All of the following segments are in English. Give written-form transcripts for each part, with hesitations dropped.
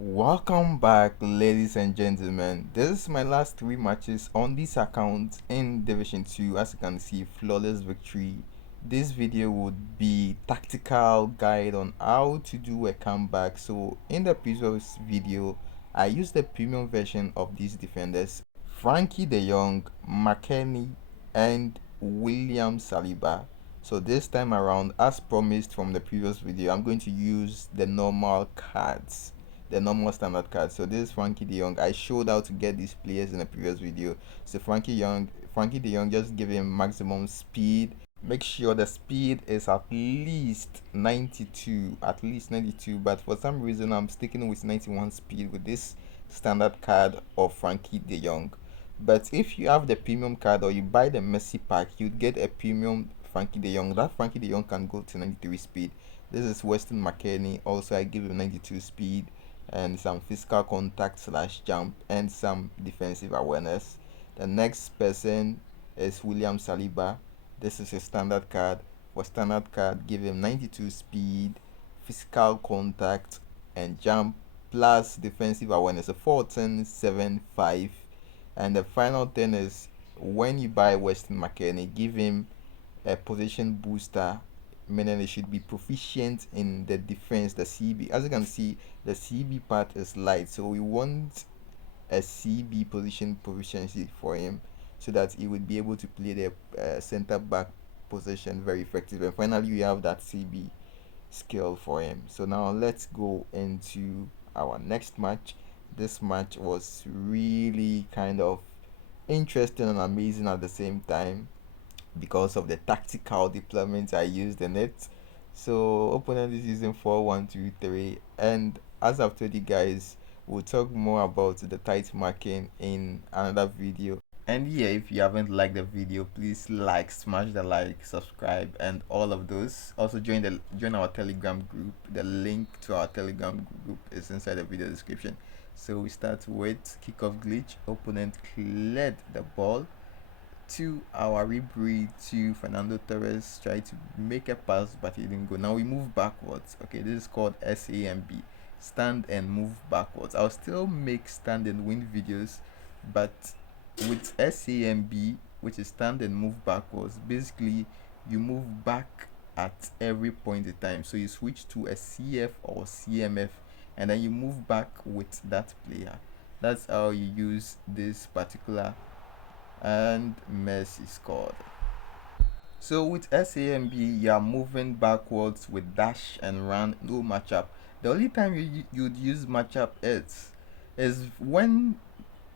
Welcome back, ladies and gentlemen. This is my last three matches on this account in Division 2. As you can see, flawless victory. This video would be tactical guide on how to do a comeback. So in the previous video, I used the premium version of these defenders: Frankie De Jong, McKennie, and William Saliba. So this time around, as promised from the previous video, I'm going to use the normal cards, the normal standard card. So this is Frankie De Jong. I showed how to get these players in the previous video. So Frankie De Jong, just give him maximum speed. Make sure the speed is at least 92, but for some reason I'm sticking with 91 speed with this standard card of Frankie De Jong. But if you have the premium card or you buy the Messi pack, you'd get a premium Frankie De Jong. That Frankie De Jong can go to 93 speed. This is Weston McKennie. Also, I give him 92 speed and some physical contact slash jump and some defensive awareness. The next person is William Saliba. This is a standard card. For standard card, give him 92 speed, physical contact, and jump plus defensive awareness. A 14, 7, 5. And the final thing is, when you buy Weston McKennie, give him a position booster, meaning it should be proficient in the defense, the CB. As you can see, the CB part is light, so we want a CB position proficiency for him so that he would be able to play the center back position very effectively. And finally, we have that CB skill for him. So now let's go into our next match. This match was really kind of interesting and amazing at the same time because of the tactical deployments I used in it. So opponent is using 4-1-2-3, and as I've told you guys, we'll talk more about the tight marking in another video. And yeah, if you haven't liked the video, please like, smash the like, subscribe, and all of those. Also join our Telegram group. The link to our Telegram group is inside the video description. So we start with kickoff glitch. Opponent cleared the ball to our rebreed to Fernando Torres. Tried to make a pass, but he didn't go. Now we move backwards. Okay, this is called SAMB, stand and move backwards. I'll still make stand and win videos, but with SAMB, which is stand and move backwards, basically you move back at every point in time. So you switch to a CF or CMF, and then you move back with that player. That's how you use this particular. And Messi scored. So with SAMB, you are moving backwards with dash and run, no matchup. The only time you'd use matchup is when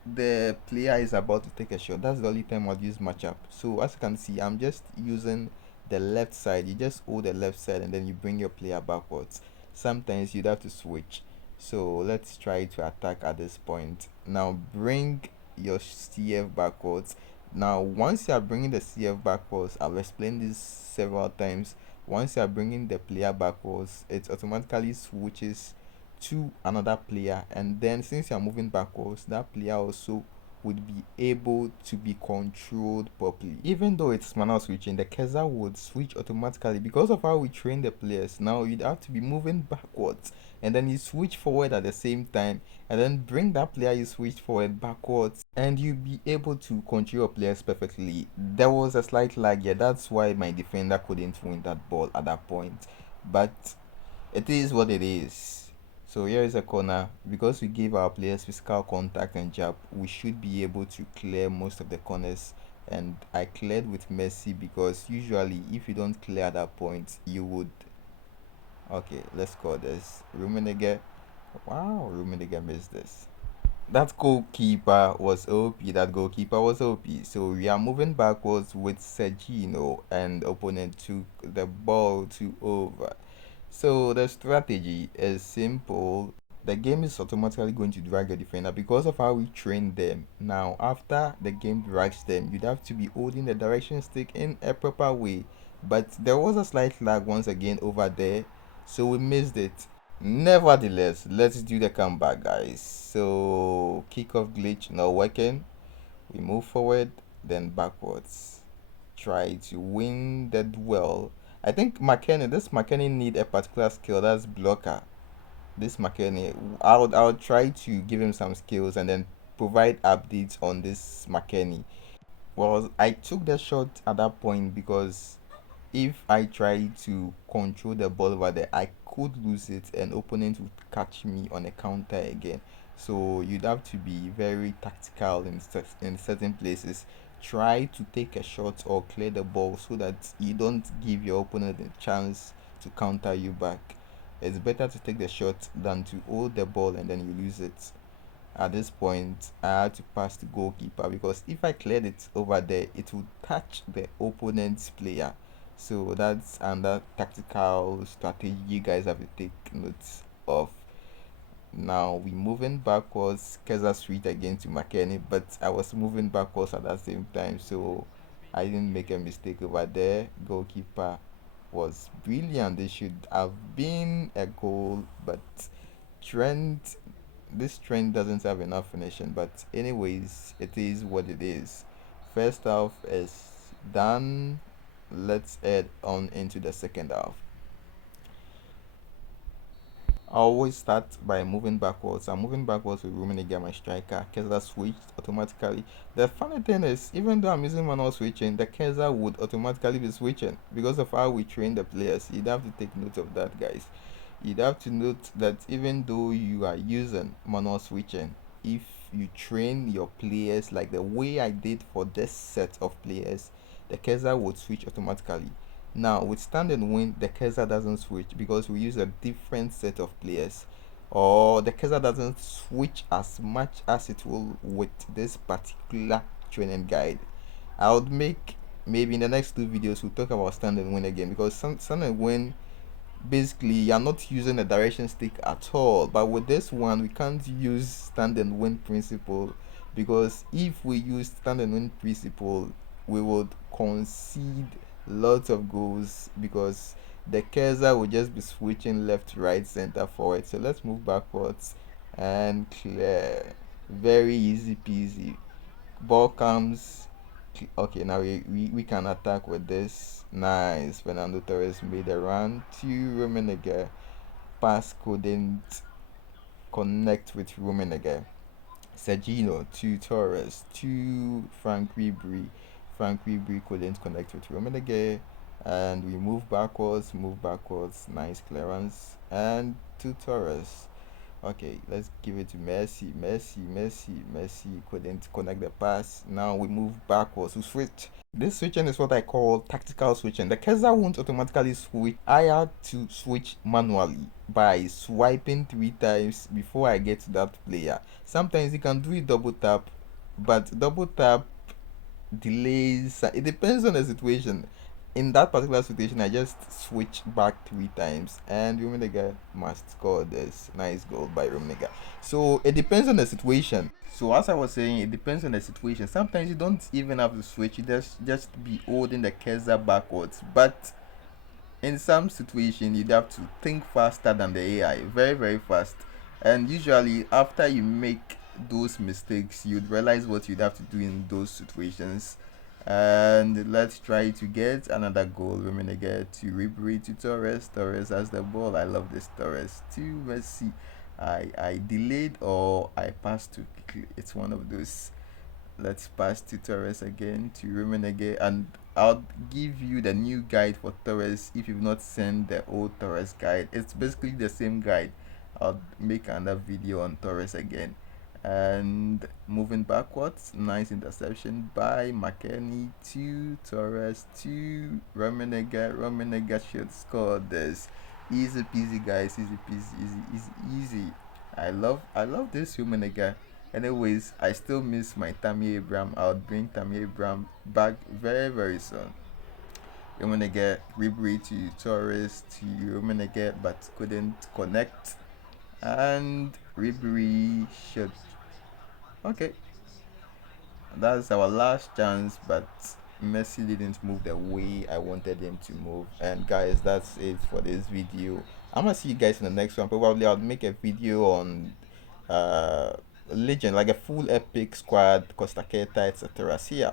the player is about to take a shot. That's the only time I'd use matchup. So as you can see, I'm just using the left side. You just hold the left side and then you bring your player backwards. Sometimes you'd have to switch. So let's try to attack at this point. Now bring your CF backwards. Now once you are bringing the CF backwards, I've explained this several times, once you are bringing the player backwards, it automatically switches to another player, and then since you are moving backwards, that player also would be able to be controlled properly. Even though it's manual switching, the cursor would switch automatically because of how we train the players. Now you'd have to be moving backwards and then you switch forward at the same time, and then bring that player you switched forward backwards, and you'll be able to control your players perfectly. There was a slight lag here, that's why my defender couldn't win that ball at that point, but it is what it is. So here is a corner. Because we gave our players physical contact and jab, we should be able to clear most of the corners, and I cleared with Messi because usually if you don't clear at that point, you would. Okay, let's call this Rummenigge. Wow, Rummenigge missed this. That goalkeeper was OP. So we are moving backwards with Sergino, and opponent took the ball to over. So the strategy is simple. The game is automatically going to drag your defender because of how we train them. Now, after the game drags them, you'd have to be holding the direction stick in a proper way. But there was a slight lag once again over there, so we missed it. Nevertheless, let's do the comeback, guys. So kickoff glitch not working. We move forward, then backwards. Try to win the duel. I think this McKennie need a particular skill, that's blocker. this McKenny. I would try to give him some skills and then provide updates on this McKenny. Well, I took the shot at that point because if I try to control the ball over there, I could lose it and opponent would catch me on a counter again. So you'd have to be very tactical in certain places. Try to take a shot or clear the ball so that you don't give your opponent a chance to counter you back. It's better to take the shot than to hold the ball and then you lose it. At this point, I had to pass the goalkeeper because if I cleared it over there, it would touch the opponent's player. So that's another tactical strategy you guys have to take notes of. Now we moving backwards. Keza switched again to McKenny, but I was moving backwards at the same time, so I didn't make a mistake over there. Goalkeeper was brilliant. This should have been a goal, but Trent, this Trent doesn't have enough finishing. But anyways, it is what it is. First half is done. Let's head on into the second half. I always start by moving backwards. I'm moving backwards with Rummenigge, my striker. Keza switched automatically. The funny thing is, even though I'm using manual switching, the Keza would automatically be switching because of how we train the players. You'd have to take note of that, guys. You'd have to note that even though you are using manual switching, if you train your players like the way I did for this set of players, the Keza would switch automatically. Now, with stand and win, the Keza doesn't switch because we use a different set of players, or the Keza doesn't switch as much as it will with this particular training guide. I would make maybe in the next two videos we'll talk about stand and win again because stand and win basically you're not using a direction stick at all, but with this one we can't use stand and win principle because if we use stand and win principle we would concede lots of goals because the cursor will just be switching left, right, center, forward. So let's move backwards and clear. Very easy peasy. Ball comes. Okay, now we can attack with this. Nice. Fernando Torres made a run to Rummenigge. Pass couldn't connect with Rummenigge. Sergino to Torres to Frank Ribery. Frank Ribery couldn't connect with Rummenigge, and we move backwards. Nice clearance and to Torres. Okay, let's give it to Messi. Messi couldn't connect the pass. Now we move backwards to switch. This switching is what I call tactical switching. The cursor won't automatically switch. I had to switch manually by swiping 3 times before I get to that player. Sometimes you can do it double tap, but double tap delays. It depends on the situation. In that particular situation, I just switch back 3 times, and Rummenigge must score this nice goal by Rummenigge. So it depends on the situation. So as I was saying, it depends on the situation. Sometimes you don't even have to switch; you just be holding the cursor backwards. But in some situation, you'd have to think faster than the AI, very fast. And usually, after you make those mistakes, you'd realize what you'd have to do in those situations. And let's try to get another goal. We're gonna get to Ribery to Torres. Torres has the ball. I love this Torres to Messi. I delayed or I passed too quickly. It's one of those. Let's pass to Torres again to Rummenigge, and I'll give you the new guide for Torres if you've not seen the old Torres guide. It's basically the same guide. I'll make another video on Torres again. And moving backwards, nice interception by McKenny to Torres to Rummenigge. Rummenigge should score this. Easy peasy, guys. Easy peasy, easy. I love this Rummenigge. Anyways, I still miss my Tammy Abraham. I'll bring Tammy Abraham back very soon. Rummenigge, Ribery to Torres to Rummenigge, but couldn't connect. And Ribery should. Okay, that's our last chance, but Messi didn't move the way I wanted him to move. And guys, that's it for this video. I'm gonna see you guys in the next one. Probably I'll make a video on uh legend, like a full epic squad, Costa Keta, etc. See ya.